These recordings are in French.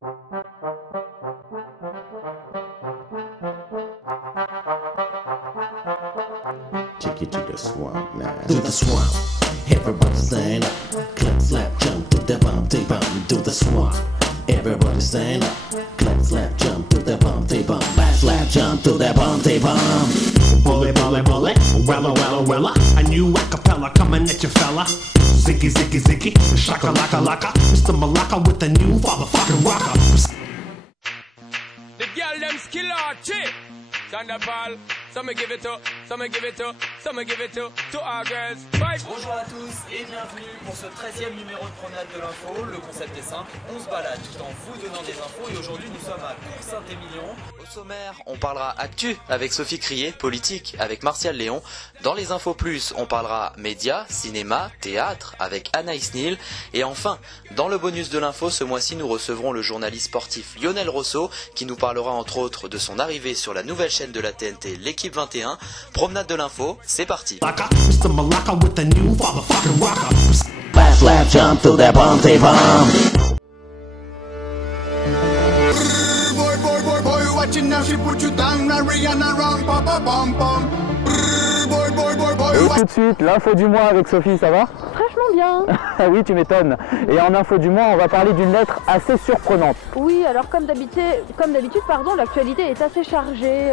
Take you to the swamp now. To the swamp. Everybody stand up. Clap, slap, jump to the bump, they bump. To the swamp. Everybody stand up. Clap, slap, jump to the bump, they bump. Back, slap, jump to the bump, they bump. Bully, bully, bully, wella, wella, wella. A new acapella coming at you, fella. Ziggy, ziggy, ziggy, shaka, laka, laka. Mr. Malaka with the new motherfucking rocker. The girl them skill chick. Thunderball, some give it to, some give it to, some give it to our girls. Bye. Bonjour à tous et bienvenue pour ce 13e numéro de Promenade de l'Info. Le concept est simple, on se balade tout en vous donnant des infos et aujourd'hui nous sommes à Cours-Saint-Émilion. Au sommaire, on parlera actu avec Sophie Crier, politique avec Martial Léon. Dans les infos plus, on parlera médias, cinéma, théâtre avec Anaïs Neal. Et enfin, dans le bonus de l'info, ce mois-ci, nous recevrons le journaliste sportif Lionel Rosso qui nous parlera entre autres de son arrivée sur la nouvelle chaîne de la TNT, l'équipe 21. Promenade de l'info, c'est parti. Mr. Malaka with the new motherfucking rocker. Back, slap, jump to the bump, they bump. Boy, watching now, she put you down, Rihanna round, papa, bum, bum. Et tout de suite, l'info du mois avec Sophie, ça va? Franchement bien. Oui, tu m'étonnes. Et en info du mois, on va parler d'une lettre assez surprenante. Oui, alors comme d'habitude, l'actualité est assez chargée,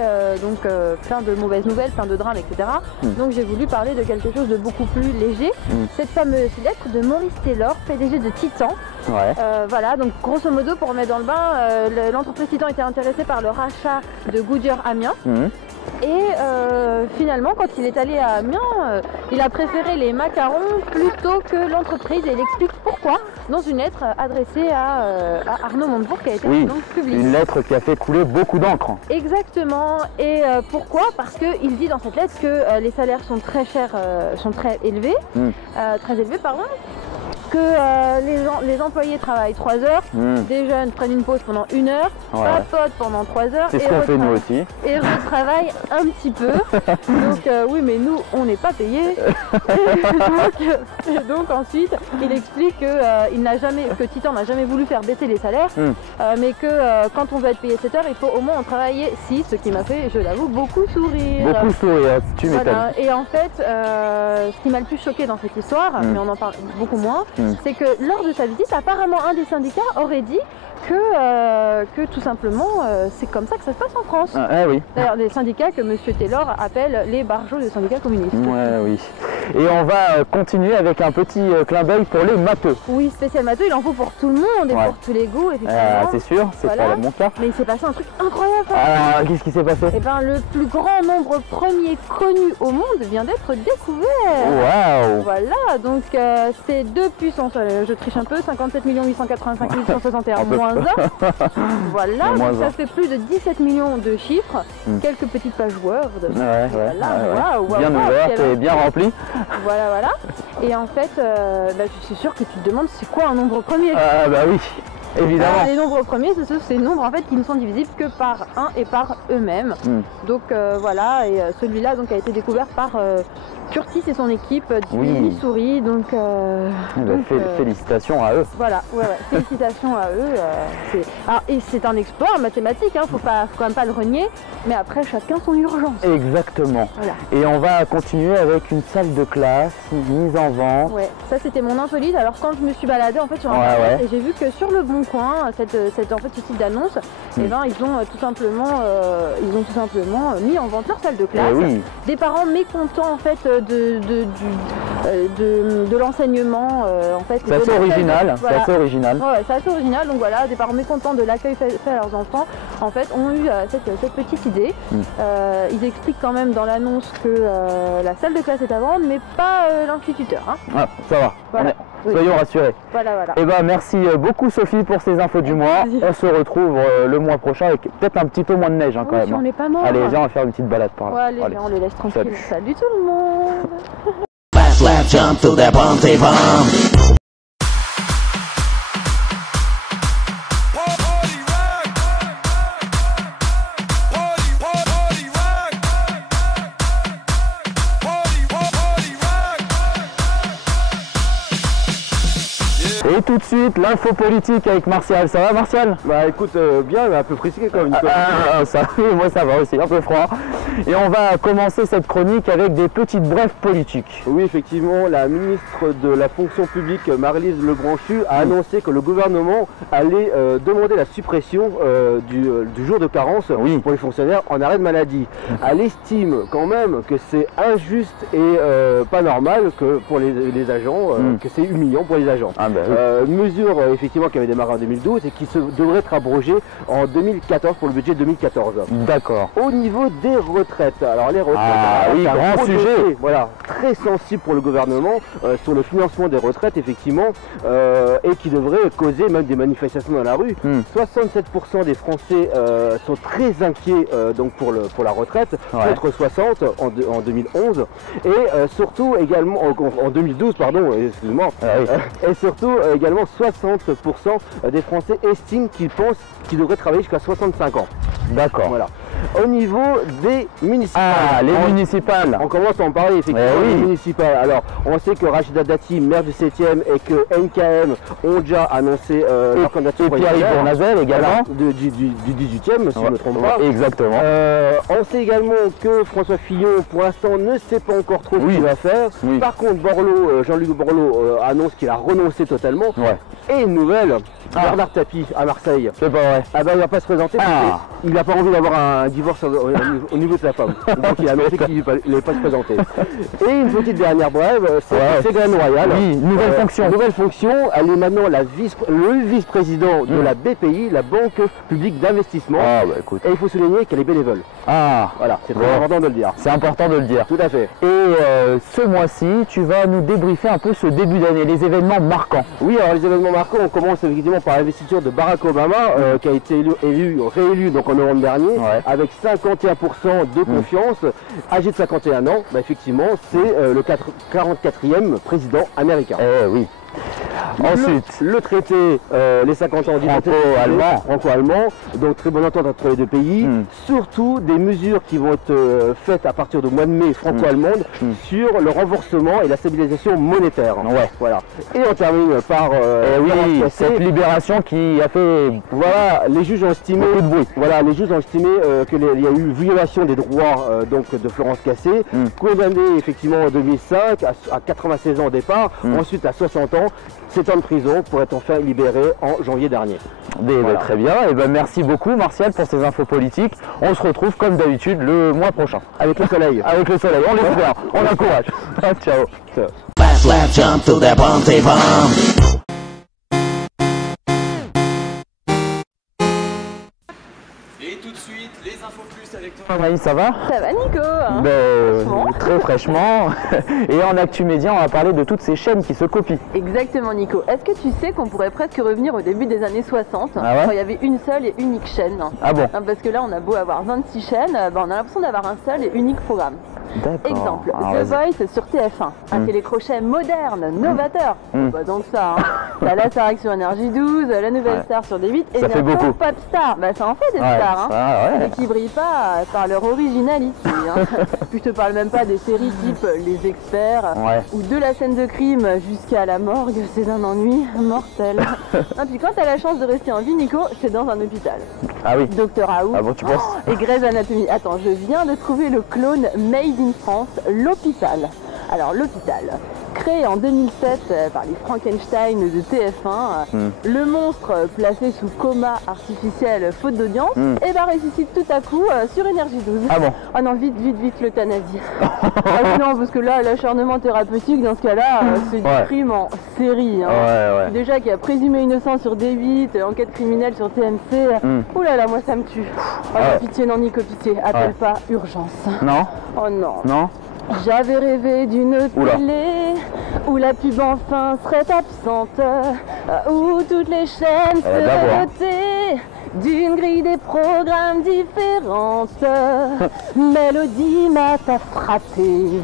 plein de mauvaises nouvelles, plein de drames, etc. Donc j'ai voulu parler de quelque chose de beaucoup plus léger. Cette fameuse lettre de Maurice Taylor, PDG de Titan. Ouais. Voilà, donc grosso modo, pour remettre dans le bain, l'entreprise Titan était intéressée par le rachat de Goodyear Amiens. Et finalement, quand il est allé à Amiens, il a préféré les macarons plutôt que l'entreprise. Et il explique pourquoi dans une lettre adressée à Arnaud Montebourg qui a été donc publiée. Une lettre qui a fait couler beaucoup d'encre. Exactement. Et pourquoi? Parce qu'il dit dans cette lettre que les salaires sont très chers, sont très élevés, que les employés travaillent 3 heures, des jeunes prennent une pause pendant 1 heure, papotent pendant 3 heures c'est ce qu'on fait nous aussi. Et retravaillent un petit peu. Donc oui, mais nous on n'est pas payés. donc ensuite il explique que Titan n'a jamais voulu faire baisser les salaires, mais que quand on veut être payé 7 heures, il faut au moins en travailler 6, ce qui m'a fait, je l'avoue, beaucoup sourire. Beaucoup sourire, tu m'étonnes. Voilà. Et en fait, ce qui m'a le plus choqué dans cette histoire, mais on en parle beaucoup moins, c'est que lors de sa visite, apparemment un des syndicats aurait dit que tout simplement c'est comme ça que ça se passe en France. Oui. D'ailleurs des syndicats que M. Taylor appelle les barjots des syndicats communistes. Oui. Et on va continuer avec un petit clin d'œil pour les matheux. Oui, spécial matheux, il en faut pour tout le monde et pour tous les goûts, effectivement. C'est sûr, c'est pas mon cas. Mais il s'est passé un truc incroyable. Qu'est-ce qui s'est passé? Eh ben, le plus grand nombre premier connu au monde vient d'être découvert. Waouh. Voilà, donc c'est 2 puissance, je triche un peu, 57 885 161 moins 1. Voilà, donc ça fait plus de 17 millions de chiffres, quelques petites pages Word. Bien ouvertes et bien remplies. Voilà. Et en fait, je suis sûre que tu te demandes c'est quoi un nombre premier. Bah oui, évidemment. Les nombres premiers, c'est ces nombres en fait qui ne sont divisibles que par 1 et par eux-mêmes. Donc voilà, et celui-là donc a été découvert par Curtis et son équipe du Missouri, donc félicitations à eux. Voilà, félicitations à eux. Et c'est un exploit en mathématiques, faut quand même pas le renier, mais après chacun son urgence. Exactement. Voilà. Et on va continuer avec une salle de classe mise en vente. Ouais, ça c'était mon insolite. Alors quand je me suis baladée en fait sur internet et j'ai vu que sur le Bon Coin, ce site d'annonce, ils ont tout simplement mis en vente leur salle de classe. Des parents mécontents en fait de l'enseignement en fait. C'est assez original, c'est assez original. Ouais, c'est assez original, donc voilà, des parents mécontents de l'accueil fait à leurs enfants, en fait, ont eu cette petite idée. Ils expliquent quand même dans l'annonce que la salle de classe est à vendre, mais pas l'instituteur. Ah, ça va, voilà. Soyons rassurés. Voilà. Et merci beaucoup Sophie pour ces infos du mois. On se retrouve le mois prochain avec peut-être un petit peu moins de neige quand même. On est pas mort. Allez, viens, on va faire une petite balade par là. Allez, on les laisse tranquilles. Salut tout le monde. Slap, jump to the bump, they bump. Et tout de suite, l'info politique avec Martial. Ça va Martial? Bah écoute, bien, mais un peu frisqué quand même. Ça, moi ça va aussi, un peu froid. Et on va commencer cette chronique avec des petites brèves politiques. Oui, effectivement, la ministre de la fonction publique, Maryse Lebranchu, a annoncé que le gouvernement allait demander la suppression du jour de carence pour les fonctionnaires en arrêt de maladie. Elle estime quand même que c'est injuste et pas normal que pour les agents, que c'est humiliant pour les agents. Ah ben, oui. Une mesure effectivement qui avait démarré en 2012 et qui devrait être abrogée en 2014 pour le budget 2014. D'accord. Au niveau des retraites, alors les retraites, oui, c'est un grand gros sujet. dossier, voilà, très sensible pour le gouvernement sur le financement des retraites effectivement et qui devrait causer même des manifestations dans la rue. 67% des Français sont très inquiets donc pour la retraite, contre 60 en 2011 et surtout également en 2012 pardon, excuse-moi, et surtout également 60% des Français estiment qu'ils devraient travailler jusqu'à 65 ans. D'accord. Voilà. Au niveau des municipales. Ah, les municipales. On commence à en parler effectivement des municipales. Alors, on sait que Rachida Dati, maire du 7e, et que NKM ont déjà annoncé leur candidature. Et Pierre-Yves Bournazel également. Voilà, du 18e, si je ne me trompe pas. Exactement. On sait également que François Fillon, pour l'instant, ne sait pas encore trop ce qu'il va faire. Par contre, Jean-Luc Borloo annonce qu'il a renoncé totalement. Et une nouvelle, Bernard Tapie à Marseille. C'est pas vrai. Ah ben il va pas se présenter parce qu'il n'a pas envie d'avoir un divorce au niveau de sa femme. Donc il a annoncé qu'il n'allait pas se présenter. Et une petite dernière brève, c'est Ségolène Royal. Oui, nouvelle fonction. Nouvelle fonction, elle est maintenant le vice-président de la BPI, la Banque Publique d'Investissement. Ah bah écoute. Et il faut souligner qu'elle est bénévole. Ah voilà, c'est très important de le dire. C'est important de le dire. Tout à fait. Et ce mois-ci, tu vas nous débriefer un peu ce début d'année, les événements marquants. Oui, alors les événements marquants, on commence effectivement par l'investiture de Barack Obama, qui a été réélu donc en novembre dernier, avec 51% de confiance, âgé de 51 ans. Bah, effectivement, c'est le 44e président américain. Oui. Ensuite, le traité, les 50 ans franco-allemand, donc très bonne entente entre les deux pays, surtout des mesures qui vont être faites à partir du mois de mai franco-allemande sur le renforcement et la stabilisation monétaire. Voilà. Et on termine par cette libération qui a fait les juges ont estimé les juges ont estimé qu'il y a eu violation des droits donc de Florence Cassé, condamné effectivement en 2005 à 96 ans au départ, ensuite à 60 ans. 7 ans de prison pour être enfin libéré en janvier dernier. Très bien, et merci beaucoup Martial pour ces infos politiques. On se retrouve comme d'habitude le mois prochain. Avec le soleil. Avec le soleil, on l'espère, on encourage. Ciao. Slap, jump to the bounty bomb. Et tout de suite, les infos plus avec toi. Anaïs, ça va? Ça va Nico Très fraîchement. Et en Actu Média, on va parler de toutes ces chaînes qui se copient. Exactement Nico. Est-ce que tu sais qu'on pourrait presque revenir au début des années 60 quand il y avait une seule et unique chaîne? Ah bon? Parce que là on a beau avoir 26 chaînes, on a l'impression d'avoir un seul et unique programme. Exemple, The Voice sur TF1, un télécrochet moderne, novateur. Bah donc ça, la La Starac sur Énergie 12, la Nouvelle Star sur D8 et ça fait beaucoup. Popstar. Bah ça en fait des stars, mais qui brillent pas par leur originalité. Puis je te parle même pas des séries type Les Experts ou de la scène de crime jusqu'à la morgue, c'est d'un ennui mortel. Puis quand t'as la chance de rester en vie Nico, c'est dans un hôpital. Ah oui. Docteur House. Ah bon, tu penses? Et Grey's Anatomy. Attends, je viens de trouver le clone Made in France, l'hôpital. Alors l'hôpital, créé en 2007 par les Frankenstein de TF1, le monstre placé sous coma artificiel faute d'audience, et ressuscite tout à coup sur Énergie 12. Ah bon? Ah non, vite l'euthanasie. Non, parce que là, l'acharnement thérapeutique, dans ce cas-là, c'est du crime en série. Déjà qu'il y a présumé innocent sur D8, enquête criminelle sur TMC. Ouh là là, moi ça me tue. Pitié, non Nico, pitié, appelle pas urgence. Non? Oh non. Non? J'avais rêvé d'une télé où la pub enfin serait absente, où toutes les chaînes seraient dotées d'une grille des programmes différentes. Mélodie m'a frappé.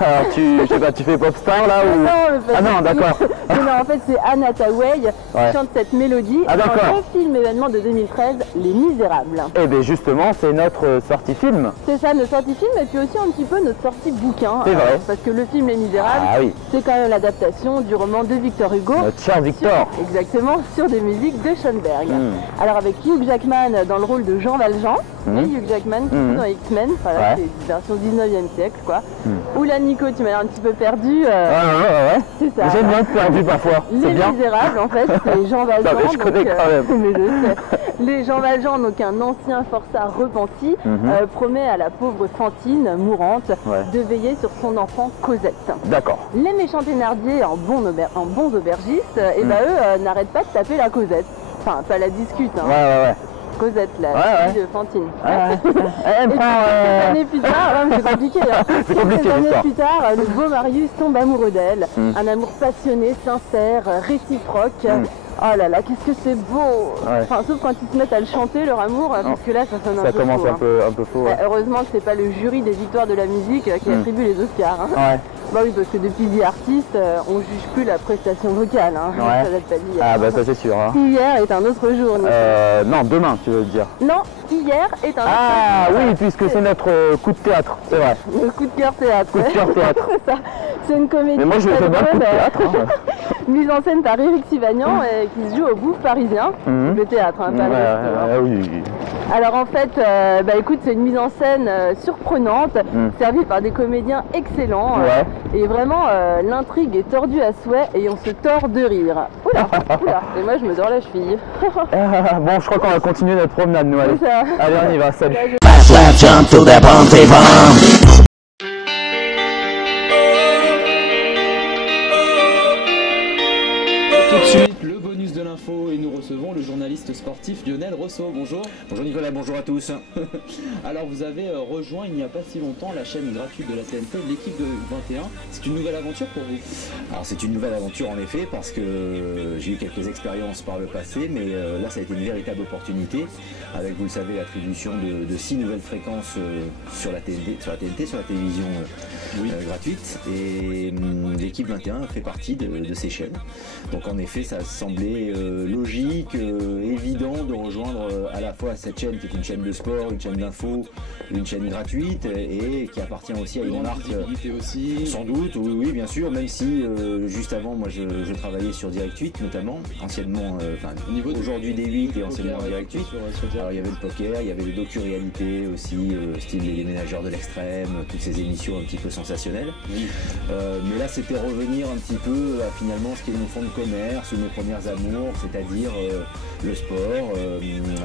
Alors je sais pas, tu fais Popstar là ou... Non, ah non, d'accord. Non, en fait c'est Anna Hathaway qui chante cette mélodie dans le film événement de 2013, Les Misérables. Eh bien justement, c'est notre sortie film. C'est ça, notre sortie film et puis aussi un petit peu notre sortie bouquin. C'est vrai. Parce que le film Les Misérables, c'est quand même l'adaptation du roman de Victor Hugo. Notre cher Victor. Exactement, sur des musiques de Schoenberg. Alors avec Hugh Jackman dans le rôle de Jean Valjean, et Hugh Jackman qui joue dans X-Men, voilà, c'est une version 19e siècle quoi. Oula Nico, tu m'as l'air un petit peu perdu. Ouais. C'est ça. J'aime bien être perdu parfois. Les Misérables en fait, c'est Jean Valjean. Non, mais je connais quand même. Les Jean Valjean, donc un ancien forçat repenti, promet à la pauvre Fantine, mourante, de veiller sur son enfant Cosette. D'accord. Les méchants Thénardier, en bons aubergistes, et eux n'arrêtent pas de taper la Cosette. Enfin, pas la discute, hein. Ouais. Cosette, la fille de Fantine. Elle et prend... quelques années plus tard, c'est compliqué. Hein. C'est compliqué Quelques années l'histoire. plus tard, le beau Marius tombe amoureux d'elle. Un amour passionné, sincère, réciproque. Oh là là, qu'est-ce que c'est beau. Enfin, sauf quand ils se mettent à le chanter, leur amour, parce que là, ça sonne un peu faux. Ça commence un peu faux. Heureusement que c'est pas le jury des victoires de la musique qui attribue les Oscars. Hein. Bah oui, parce que depuis The Artist, on juge plus la prestation vocale. Hein. Ça date pas d'hier. Ah bah ça c'est sûr. Hein. Hier est un autre jour. Non, demain tu veux dire. Non, hier est un autre jour. Ah oui, puisque c'est notre coup de théâtre, c'est vrai. Le coup de cœur théâtre. Coup de cœur théâtre. C'est ça. C'est une comédie. Mais moi je fais bien le coup de théâtre. Mise en scène par Éric Sivagnan et qui se joue au Bouffe parisien. Le théâtre, hein, pas le resto. Oui. Alors en fait, écoute, c'est une mise en scène surprenante, servie par des comédiens excellents. Et vraiment, l'intrigue est tordue à souhait et on se tord de rire. Oula. Et moi je me dors la cheville. Bon, je crois qu'on va continuer notre promenade, nous. Allez, on y va, salut. Slap jump to the bounty bomb. Tout de suite, le bonus de l'info et nous recevons le journaliste sportif Lionel Rousseau. Bonjour. Bonjour Nicolas, bonjour à tous. Alors vous avez rejoint il n'y a pas si longtemps la chaîne gratuite de la TNT, l'équipe de 21. C'est une nouvelle aventure pour vous? Alors c'est une nouvelle aventure en effet parce que j'ai eu quelques expériences par le passé, mais là ça a été une véritable opportunité avec, vous le savez, l'attribution de 6 nouvelles fréquences sur la TNT, sur la télévision gratuite, et l'équipe 21 fait partie de ces chaînes. Donc en effet ça semblait logique, évident de rejoindre à la fois cette chaîne qui est une chaîne de sport, une chaîne d'info, une chaîne gratuite et qui appartient aussi à une marque aussi. Sans doute, oui bien sûr, même si juste avant moi je travaillais sur Direct 8 notamment, anciennement, aujourd'hui D8 et anciennement Direct 8. Alors il y avait le poker, il y avait le docu-réalité aussi, style Les Ménageurs de l'Extrême, toutes ces émissions un petit peu sensationnelles. Mais là c'était revenir un petit peu à finalement ce qui est nos fonds de commerce ou nos premières amours, c'est-à-dire le sport,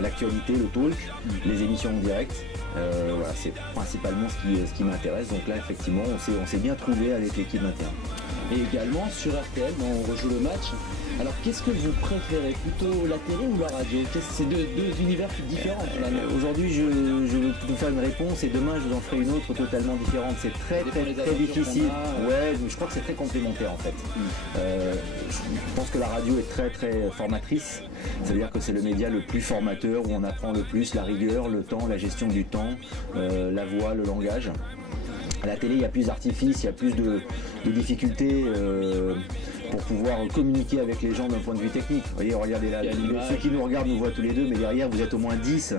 l'actualité, le talk, les émissions en direct. Voilà, c'est principalement ce qui m'intéresse. Donc là effectivement on s'est bien trouvé avec l'équipe 21. Et également sur RTL, on rejoue le match. Alors qu'est-ce que vous préférez, plutôt la télé ou la radio? C'est deux univers différents finalement. Aujourd'hui je vais vous faire une réponse et demain je vous en ferai une autre totalement différente. C'est très difficile. Je crois que c'est très complémentaire en fait. Je pense que la radio est très formatrice. C'est-à-dire que c'est le média le plus formateur, où on apprend le plus la rigueur, le temps, la gestion du temps, la voix, le langage. À la télé, il y a plus d'artifices, il y a plus de difficultés pour pouvoir communiquer avec les gens d'un point de vue technique. Vous voyez, regardez là, ceux qui nous regardent nous voient tous les deux, mais derrière vous êtes au moins 10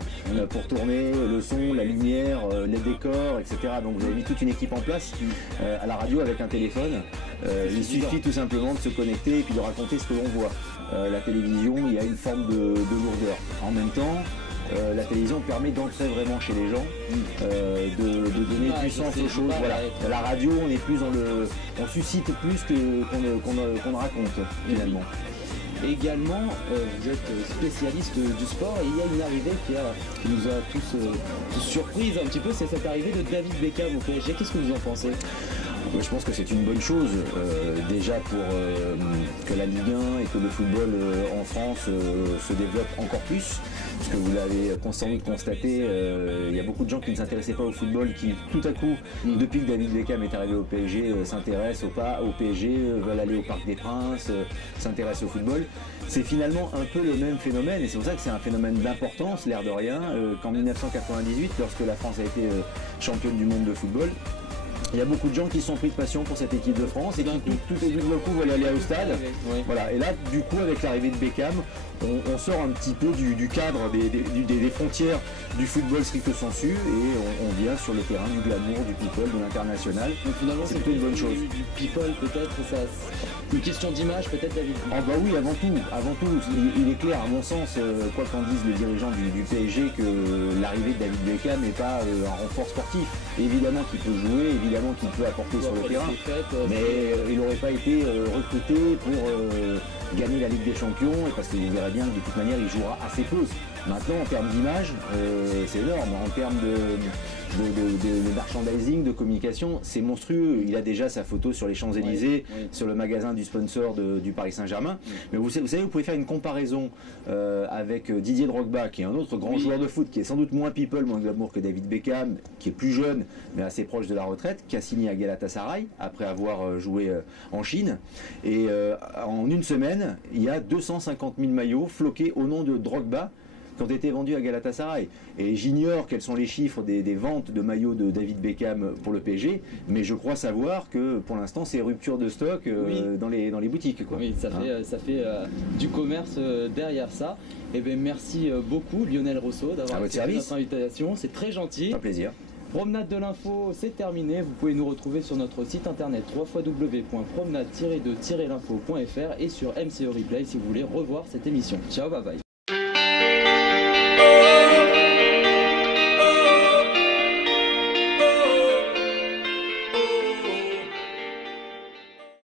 pour tourner le son, la lumière, les décors, etc. Donc vous avez mis toute une équipe en place. À la radio, avec un téléphone, il suffit tout simplement de se connecter et puis de raconter ce que l'on voit. La télévision, il y a une forme de lourdeur. En même temps, la télévision permet d'entrer vraiment chez les gens, de donner du sens aux choses. Voilà. La radio, on est plus dans on suscite plus qu'on raconte finalement. Également, vous êtes spécialiste du sport et il y a une arrivée qui nous a tous surprise un petit peu, c'est cette arrivée de David Beckham au PSG. Qu'est-ce que vous en pensez? Je pense que c'est une bonne chose, déjà pour que la Ligue 1 et que le football en France se développe encore plus. Parce que vous l'avez sans doute constaté, il y a beaucoup de gens qui ne s'intéressaient pas au football, qui tout à coup, depuis que David Beckham est arrivé au PSG, s'intéressent au PSG, veulent aller au Parc des Princes, s'intéressent au football. C'est finalement un peu le même phénomène, et c'est pour ça que c'est un phénomène d'importance, l'air de rien, qu'en 1998, lorsque la France a été championne du monde de football, Il y a beaucoup de gens qui sont pris de passion pour cette équipe de France et qui tout d'un coup veulent aller au stade. Voilà. Et là, du coup, avec l'arrivée de Beckham, on sort un petit peu du cadre des frontières du football stricto sensu et on vient sur le terrain du glamour, du people, de l'international. Donc finalement, c'est plutôt une bonne chose. Du people peut-être, une question d'image peut-être, David. Ah bah oui, avant tout. Il est clair, à mon sens, quoi qu'en disent les dirigeants du PSG, que l'arrivée de David Beckham n'est pas un renfort sportif. Évidemment qu'il peut jouer, évidemment qu'il peut apporter sur le terrain, mais il n'aurait pas été recruté pour gagner la Ligue des Champions, et parce que vous verrez bien que de toute manière il jouera assez peu. Maintenant, en termes d'image, c'est énorme. En termes de merchandising, de communication, c'est monstrueux. Il a déjà sa photo sur les Champs-Élysées, sur le magasin du sponsor du Paris Saint-Germain. Mais vous savez, vous pouvez faire une comparaison avec Didier Drogba, qui est un autre grand joueur de foot, qui est sans doute moins people, moins glamour que David Beckham, qui est plus jeune, mais assez proche de la retraite, qui a signé à Galatasaray après avoir joué en Chine. Et en une semaine, il y a 250 000 maillots floqués au nom de Drogba, qui ont été vendus à Galatasaray. Et j'ignore quels sont les chiffres des ventes de maillots de David Beckham pour le PSG, mais je crois savoir que pour l'instant c'est rupture de stock dans les boutiques, quoi. Oui, ça fait du commerce derrière ça. Et bien merci beaucoup Lionel Rousseau d'avoir accepté notre invitation, c'est très gentil. Un plaisir. Promenade de l'info, c'est terminé. Vous pouvez nous retrouver sur notre site internet www.promenade-de-l'info.fr et sur MCE Replay si vous voulez revoir cette émission. Ciao, bye bye.